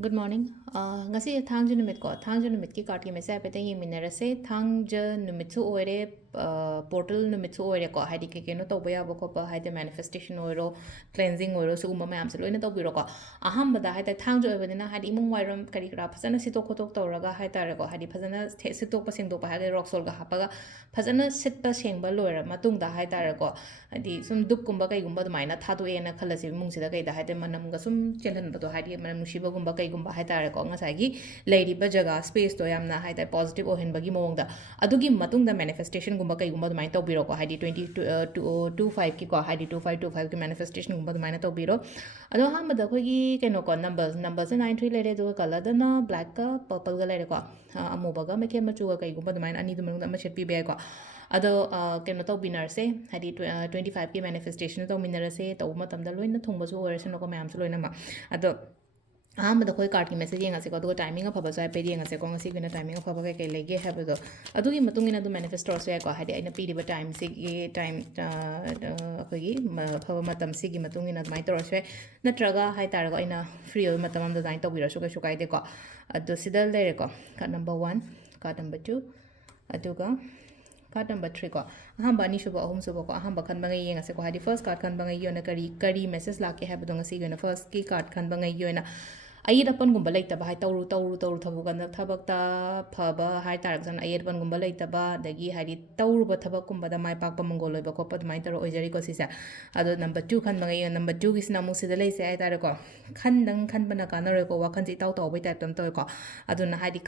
Good morning. Ngasi thangju numit ko thangju numit ki card ki mesa pe te yimina rase thangja numit su oire portal numit su oire ko haidi ke no to boya bo ko pa haide manifestation oiro cleansing oiro su ma mayam su loina to biro ko aham bada haide thangju oire na haidi imung wairam kari kra phasana sitok khotok tawraga haitare ko haidi phasana sitok pa singdok pa haide rock sol ga hapaga phasana sit pa sengba loira matung da haitare ko haidi sum duk kumba kai gumba maina thadu ena khalasi mung sida kai da haide manam ga sum chelhan ba to haidi manam shiba gumba kai ꯒꯨꯝꯕ ꯍꯥꯏꯇꯥꯔꯦꯀꯣ ꯉꯁꯥꯏꯒꯤ ꯂꯩꯔꯤꯕ ꯖꯒꯥ ꯁ꯭ꯄꯦꯁꯇꯣ ꯌꯥꯝꯅ ꯍꯥꯏꯇꯥꯔꯦ ꯄꯣꯖꯤꯇꯤꯕ ꯑꯣꯏꯍꯟꯕꯒꯤ ꯃꯑꯣꯡꯗ ꯑꯗꯨꯒꯤ ꯃꯇꯨꯡꯗ ꯃꯦꯅꯤꯐꯦꯁꯇꯦꯁꯟꯒꯨꯝꯕ ꯀꯩꯒꯨꯝꯕ ꯑꯗꯨꯃꯥꯏꯅ ꯇꯧꯕꯤꯔꯣꯀꯣ ꯍꯥꯏꯗꯤ 2025ꯀꯤꯀꯣ ꯍꯥꯏꯗꯤ 2525ꯀꯤ ꯃꯦꯅꯤꯐꯦꯁꯇꯦꯁꯟꯒꯨꯝꯕ ꯑꯗꯨꯃꯥꯏꯅ ꯇꯧꯕꯤꯔꯣ ꯑꯗꯣ ꯑꯍꯥꯟꯕꯗ ꯑꯩꯈꯣꯏꯒꯤ ꯀꯩꯅꯣꯀꯣ ꯅꯝꯕꯔꯁꯦ 93 ꯂꯩꯔꯦ ꯑꯗꯨꯒ ꯀꯂꯔꯗꯅ ꯕ꯭ꯂꯦꯛꯀ ꯄꯔꯄꯜꯒ ꯂꯩꯔꯦꯀꯣ ꯑꯃꯨꯕꯒ ꯃꯩꯈꯦꯠ ꯃꯆꯨꯒ ꯀꯩꯒꯨꯝꯕ ꯑꯗꯨꯃꯥꯏꯅ ꯑꯅꯤꯗꯨ ꯃꯅꯨꯡꯗ ꯑꯃ ꯁꯦꯠꯄꯤꯕ ꯌꯥꯏꯀꯣ ꯑꯗꯣ ꯀꯩꯅꯣ ꯇꯧꯕꯤꯅꯔꯁꯦ ꯍꯥꯏꯗꯤ 25ꯀꯤ ꯃꯦꯅꯤꯐꯦꯁꯇꯦꯁꯟ ꯇꯧꯃꯤꯟꯅꯔꯁꯦ ꯇꯧꯕ ꯃꯇꯝꯗ ꯂꯣꯏꯅ ꯊꯨꯡꯕꯁꯨ ꯑꯣꯏꯔꯁꯅꯨꯀꯣ ꯃꯌꯥꯝꯁꯨ ꯂꯣꯏꯅꯃꯛ ꯑꯗꯣ ꯑꯍꯥꯟꯕꯗ ꯑꯩꯈꯣꯏ ꯀꯥꯔꯠꯀꯤ ꯃꯦꯁꯦꯖ ꯌꯦꯡꯉꯁꯦꯀꯣ ꯑꯗꯨꯒ ꯇꯥꯏꯃꯤꯡ ꯑꯐꯕꯁꯨ ꯍꯥꯏꯐꯦꯠ ꯌꯦꯡꯉꯁꯦꯀꯣ ꯉꯁꯤꯒꯤ ꯑꯣꯏꯅ ꯇꯥꯏꯃꯤꯡ ꯑꯐꯕ ꯀꯩ ꯂꯩꯒꯦ ꯍꯥꯏꯕꯗꯣ ꯑꯗꯨꯒꯤ ꯃꯇꯨꯡ ꯏꯟꯅ ꯑꯗꯨꯝ ꯃꯦꯅꯤꯐꯦꯁ ꯇꯧꯔꯁꯨ ꯌꯥꯏꯀꯣ ꯍꯥꯏꯗꯤ ꯑꯩꯅ ꯄꯤꯔꯤꯕ ꯇꯥꯏꯝꯁꯤꯒꯤ ꯇꯥꯏꯝ ꯑꯩꯈꯣꯏꯒꯤ ꯑꯐꯕ ꯃꯇꯝꯁꯤꯒꯤ ꯃꯇꯨꯡ ꯏꯟꯅ ꯑꯗꯨꯃꯥꯏꯅ ꯇꯧꯔꯁꯨ ꯌꯥꯏ ꯅꯠꯇ꯭ꯔꯒ ꯍꯥꯏꯇꯥꯔꯦꯀꯣ ꯑꯩꯅ ꯐ꯭ꯔꯤ ꯑꯣꯏꯕ ꯃꯇꯝ ꯑꯃꯗ ꯑꯗꯨꯃꯥꯏꯅ ꯇꯧꯕꯤꯔꯁꯨ ꯀꯩꯁꯨ ꯀꯥꯏꯗꯦꯀꯣ ꯑꯗꯣ ꯁꯤꯗ ꯂꯩꯔꯦꯀꯣ ꯀꯥꯔꯠ ꯅꯝꯕꯔ 1 ꯀꯥꯔꯠ ꯅꯝꯕꯔ 2 ꯑꯗꯨꯒ ꯀꯥꯔꯠ ꯅꯝꯕꯔ 3 ꯀꯣ ꯑꯍꯥꯟꯕ ꯑꯅꯤꯁꯨꯕ ꯑꯍꯨꯝꯁꯨꯕꯀꯣ ꯑꯍꯥꯟꯕ ꯈꯟꯕꯉꯩ ꯌꯦꯡꯉꯁꯦꯀꯣ ꯍꯥꯏꯗꯤ ꯐꯔꯁ ꯀꯥꯔꯠ ꯈꯟꯕꯉꯩꯒꯤ ꯑꯣꯏꯅ ꯀꯔꯤ ꯃꯦꯁꯦꯖ ꯂꯥꯛꯀꯦ ꯍꯥꯏꯕꯗꯣ ꯉꯁꯤꯒꯤ ꯑꯣꯏꯅ ꯐꯔꯁꯠꯀꯤ ꯀꯥꯔꯠ ꯈꯟꯕꯉꯩꯒꯤ ꯑꯣꯏꯅ ꯑꯌꯦꯠ ꯑꯄꯟꯒꯨꯝꯕ ꯂꯩꯇꯕ ꯍꯥꯏ ꯇꯧꯔꯨ ꯊꯕꯛꯀꯥꯟꯗ ꯊꯕꯛꯇ ꯐꯕ ꯍꯥꯏꯇꯥꯔꯒꯁꯨ ꯑꯌꯦꯠ ꯑꯄꯟꯒꯨꯝꯕ ꯂꯩꯇꯕ ꯑꯗꯒꯤ ꯍꯥꯏꯗꯤ ꯇꯧꯔꯨꯕ ꯊꯕꯛꯀꯨꯝꯕꯗ ꯃꯥꯏ ꯄꯥꯛꯄ ꯃꯪꯒꯣꯜ ꯑꯣꯏꯕ ꯈꯣꯠꯄ ꯑꯗꯨꯃꯥꯏꯅ ꯇꯧꯔ ꯑꯣꯏꯖꯔꯤꯀꯣ ꯁꯤꯁꯦ ꯑꯗꯣ ꯅꯝꯕꯔ 2 ꯈꯟꯕꯉꯩ ꯅꯝꯕꯔ 2ꯒꯤꯁꯤꯅ ꯑꯃꯨꯛ ꯁꯤꯗ ꯂꯩꯁꯦ ꯍꯥꯏꯇꯥꯔꯦꯀꯣ ꯈꯟꯕꯅ ꯀꯥꯟꯅꯔꯣꯏꯀꯣ ꯋꯥꯈꯟꯁꯦ ꯏꯇꯥꯎ ꯇꯥꯎꯕꯩ ꯇꯥꯏꯞꯇ ꯑꯃ ꯇꯧꯋꯦꯀꯣ ꯑꯗꯨꯅ ꯍꯥꯏꯗꯤ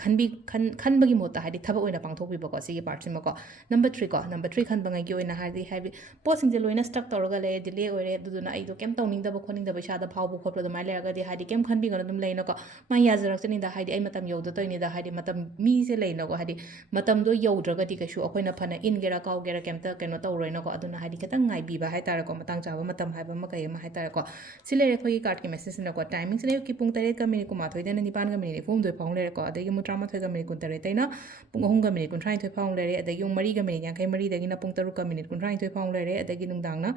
ꯈꯟꯕꯒꯤ ꯃꯍꯨꯠꯇ ꯍꯥꯏꯗꯤ ꯊꯕꯛ ꯑꯣꯏꯅ ꯄꯥꯡꯊꯣꯛꯄꯤꯕꯀꯣ ꯁꯤꯒꯤ ꯄꯥꯔꯠꯁꯤꯃꯀꯣ ꯅꯝꯕꯔ 3 ꯀꯣ ꯅꯝꯕꯔ 3 ꯈꯟꯕꯉꯩꯒꯤ ꯑꯣꯏꯅ ꯍꯥꯏꯗꯤ ꯄꯣꯠꯁꯤꯡꯁꯦ ꯂꯣꯏꯅ ꯁ꯭ꯇꯛ ꯇꯧꯔꯒ ꯂꯩꯔꯦ ꯗꯤꯂꯦ ꯑꯣꯏꯔꯦ ꯑꯗꯨꯗꯨꯅ ꯑꯩꯗꯣ ꯀꯩꯝ ꯇꯧꯅꯤꯡꯗꯕ ꯈꯣꯠꯅꯤꯡꯗꯕ ꯏꯁꯥꯗ ꯐꯥꯎꯕ ꯈꯣꯠꯄ ꯑꯗꯨꯃꯥꯏꯅ ꯂꯩꯔꯒꯗꯤ ꯍꯥꯏꯗꯤ ꯀꯩꯝ ꯈꯟꯕꯤꯒꯅꯣ ꯑꯗꯨꯝ ꯂꯩꯅꯀꯣ ꯃꯥ ꯌꯥꯖꯔꯛꯆꯅꯤꯗ ꯍꯥꯏꯗꯤ ꯑꯩ ꯃꯇꯝ ꯌꯧꯗꯇꯣꯏꯅꯤꯗ ꯍꯥꯏꯗꯤ ꯃꯇꯝ ꯃꯤꯁꯦ ꯂꯩꯅꯀꯣ ꯍꯥꯏꯗꯤ ꯃꯇꯝꯗꯣ ꯌꯧꯗ꯭ꯔꯒꯗꯤ ꯀꯩꯁꯨ ꯑꯩꯈꯣꯏꯅ ꯐꯅ ꯏꯟꯒꯦꯔꯥ ꯀꯥꯎꯒꯦꯔꯥ ꯀꯩꯝꯇ ꯀꯩꯅꯣ ꯇꯧꯔꯣꯏꯅꯀꯣ ꯑꯗꯨꯅ ꯍꯥꯏꯗꯤ ꯈꯤꯇꯪ ꯉꯥꯏꯕꯤꯕ ꯍꯥꯏꯇꯥꯔꯦꯀꯣ ꯃꯇꯥꯡ ꯆꯥꯕ ꯃꯇꯝ ꯍꯥꯏꯕ ꯑꯃ ꯀꯩ ꯑꯃ ꯍꯥꯏꯇꯥꯔꯦꯀꯣ ꯁꯤ ꯂꯩꯔꯦ ꯑꯩꯈꯣꯏꯒꯤ ꯀꯥꯔꯠꯀꯤ ꯃꯦꯁꯦꯖꯁꯤꯅꯀꯣ ꯇꯥꯏꯃꯤꯡꯁꯤꯅ ꯑꯌꯨꯛꯀꯤ ꯄꯨꯡ 8ꯒ ꯃꯤꯅꯤꯠ 12ꯗꯩꯅ 9ꯒ ꯃꯤꯅꯤꯠ 24 ꯐꯥꯎ ꯂꯩꯔꯦꯀꯣ ꯑꯗꯒꯤ ꯑꯃꯨꯛ 13ꯒ ꯃꯤꯅꯤꯠ 18ꯗꯩꯅ ꯄꯨꯡ 3ꯒ ꯃꯤꯅꯤꯠ 32 ꯐꯥꯎ ꯂꯩꯔꯦ ꯑꯗꯒꯤ ꯑꯃꯨꯛ 4ꯒ ꯃꯤꯅꯤꯠ 53ꯗꯒꯤꯅ ꯄꯨꯡ 6ꯒ ꯃꯤꯅꯤꯠ 32 ꯐꯥꯎ ꯂꯩꯔꯦ ꯑꯗꯒꯤ ꯅꯨꯡꯗꯥꯡꯅ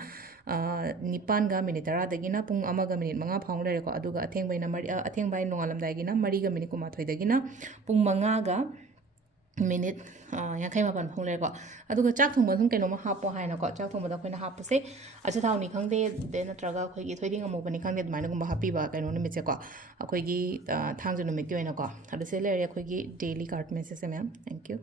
9ꯒ ꯃꯤꯅꯤꯠ 10ꯗꯒꯤꯅ ꯄꯨꯡ 1ꯒ ꯃꯤꯅꯤꯠ 5 ꯐꯥꯎ ꯂꯩꯔꯦꯀꯣ ꯑꯗꯨꯒ ꯑꯊꯦꯡꯕ ꯍꯥꯏ ꯅꯣꯡꯉꯥꯜꯂꯝꯗꯥꯏꯒꯤꯅ 4ꯒ ꯃꯤꯅꯤꯠ 12ꯗꯒꯤꯅ ꯄꯨꯡ 5ꯒ ꯃꯤꯅꯤꯠ 51 ꯐꯥꯎ ꯂꯩꯔꯦꯀꯣ ꯑꯗꯨꯒ ꯆꯥꯛ ꯊꯣꯡꯕ ꯁꯨꯝ ꯀꯩꯅꯣꯝꯃ ꯍꯥꯞꯄꯣ ꯍꯥꯏꯅꯀꯣ ꯆꯥꯛ ꯊꯣꯡꯕꯗ ꯑꯩꯈꯣꯏꯅ ꯍꯥꯞꯄꯁꯦ ꯑꯆꯥꯊꯥꯎꯅꯤ ꯈꯪꯗꯦ ꯑꯗꯩ ꯅꯠꯇ꯭ꯔꯒ ꯑꯩꯈꯣꯏꯒꯤ ꯊꯣꯏꯗꯤꯡ ꯑꯃꯨꯕꯅꯤ ꯈꯪꯗꯦ ꯑꯗꯨꯃꯥꯏꯅꯒꯨꯝꯕ ꯍꯥꯞꯄꯤꯕ ꯀꯩꯅꯣ ꯅꯨꯃꯤꯠꯁꯦꯀꯣ ꯑꯩꯈꯣꯏꯒꯤ ꯊꯥꯡꯖ ꯅꯨꯃꯤꯠꯀꯤ ꯑꯣꯏꯅꯀꯣ ꯑꯗꯨ ꯁꯤ ꯂꯩꯔꯦ ꯑꯩꯈꯣꯏꯒꯤ ꯗꯦꯂꯤ ꯀꯥꯔꯠ ꯃꯦꯁꯦꯖꯁꯦ ꯃꯌꯥꯝ ꯊꯦꯡꯛ ꯌꯨ